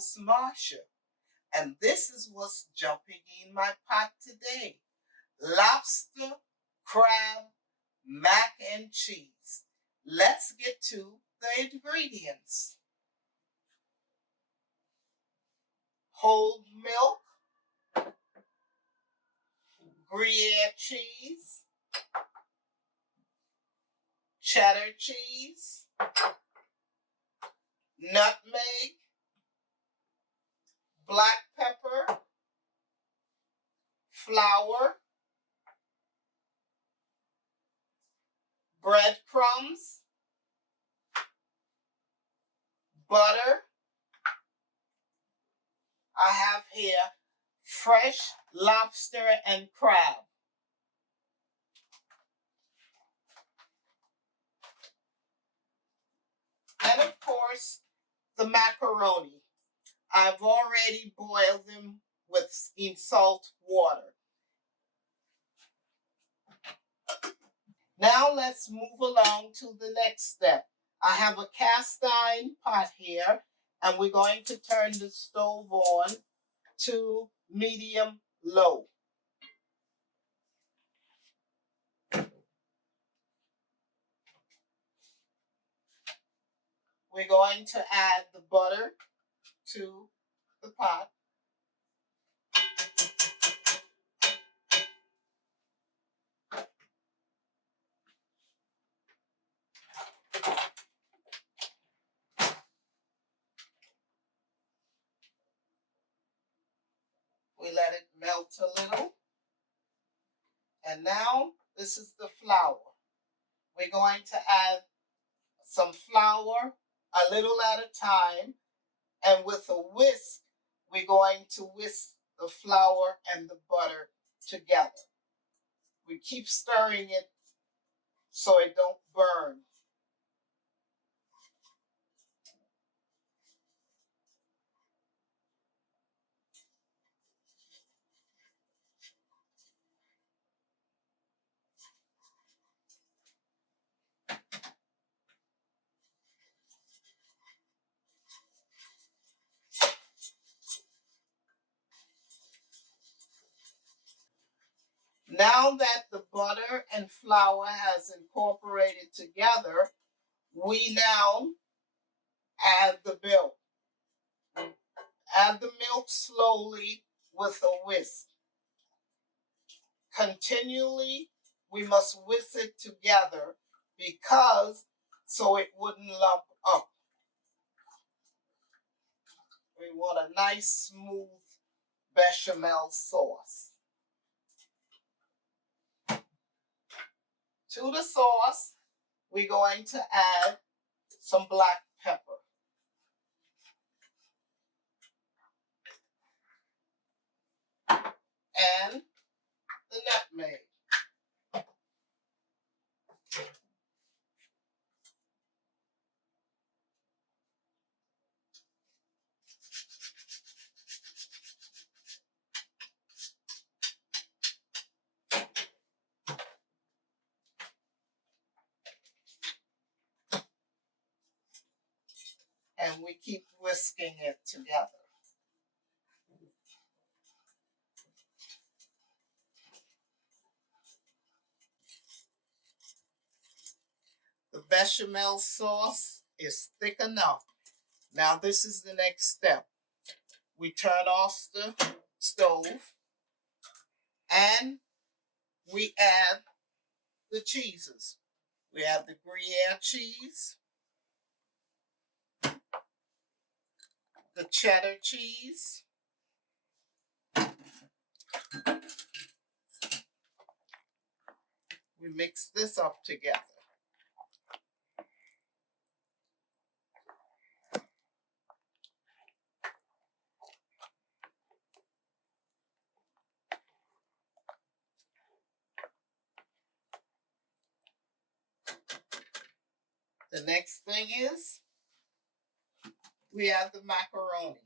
host, Marcia, and this is what's jumping in my pot today. Lobster, crab, mac and cheese. Let's get to the ingredients. Whole milk, Gruyere cheese, cheddar cheese, nutmeg, black pepper, flour, breadcrumbs, butter. I have here fresh lobster and crab. And of course, the macaroni. I've already boiled them in salt water. Now let's move along to the next step. I have a cast iron pot here, and we're going to turn the stove on to medium low. We're going to add the butter to the pot. We let it melt a little. And now this is the flour. We're going to add some flour a little at a time. And with a whisk, we're going to whisk the flour and the butter together. We keep stirring it so it don't burn. Now that the butter and flour has incorporated together, we now add the milk. Add the milk slowly with a whisk. Continually, we must whisk it together so it wouldn't lump up. We want a nice, smooth bechamel sauce. To the sauce, we're going to add some black pepper. And the nutmeg. And we keep whisking it together. The bechamel sauce is thick enough. Now this is the next step. We turn off the stove and we add the cheeses. We add the Gruyere cheese, the cheddar cheese, we mix this up together. The next thing is we add the macaroni.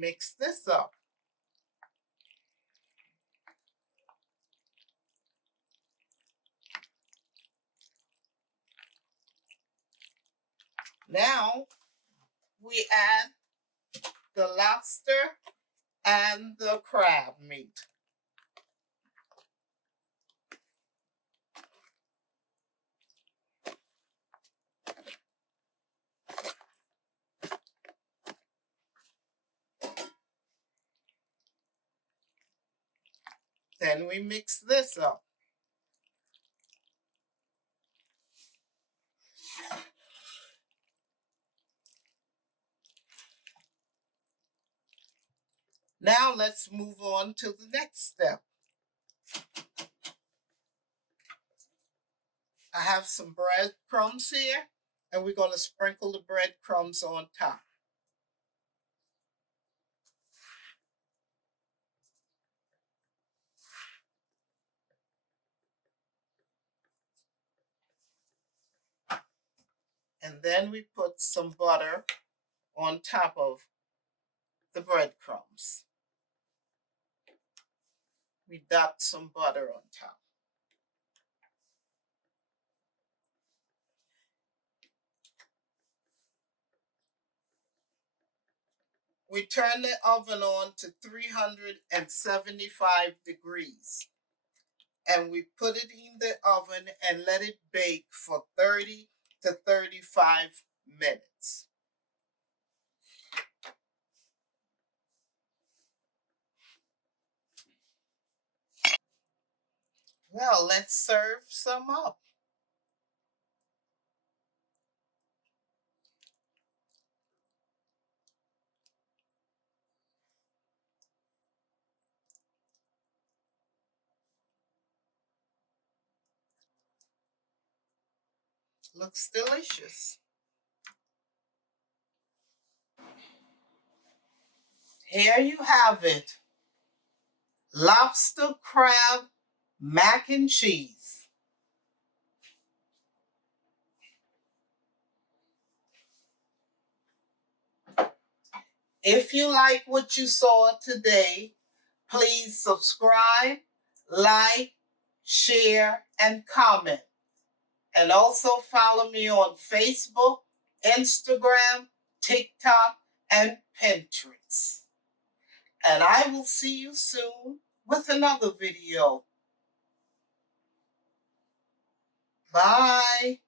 mix this up. Now we add the lobster and the crab meat. Then we mix this up. Now let's move on to the next step. I have some bread crumbs here, and we're going to sprinkle the bread crumbs on top. And then we put some butter on top of the breadcrumbs. We dot some butter on top. We turn the oven on to 375 degrees. And we put it in the oven and let it bake for 30 to 35 minutes. Well, let's serve some up. Looks delicious. Here you have it. Lobster crab mac and cheese. If you like what you saw today, please subscribe, like, share, and comment. And also follow me on Facebook, Instagram, TikTok, and Pinterest. And I will see you soon with another video. Bye.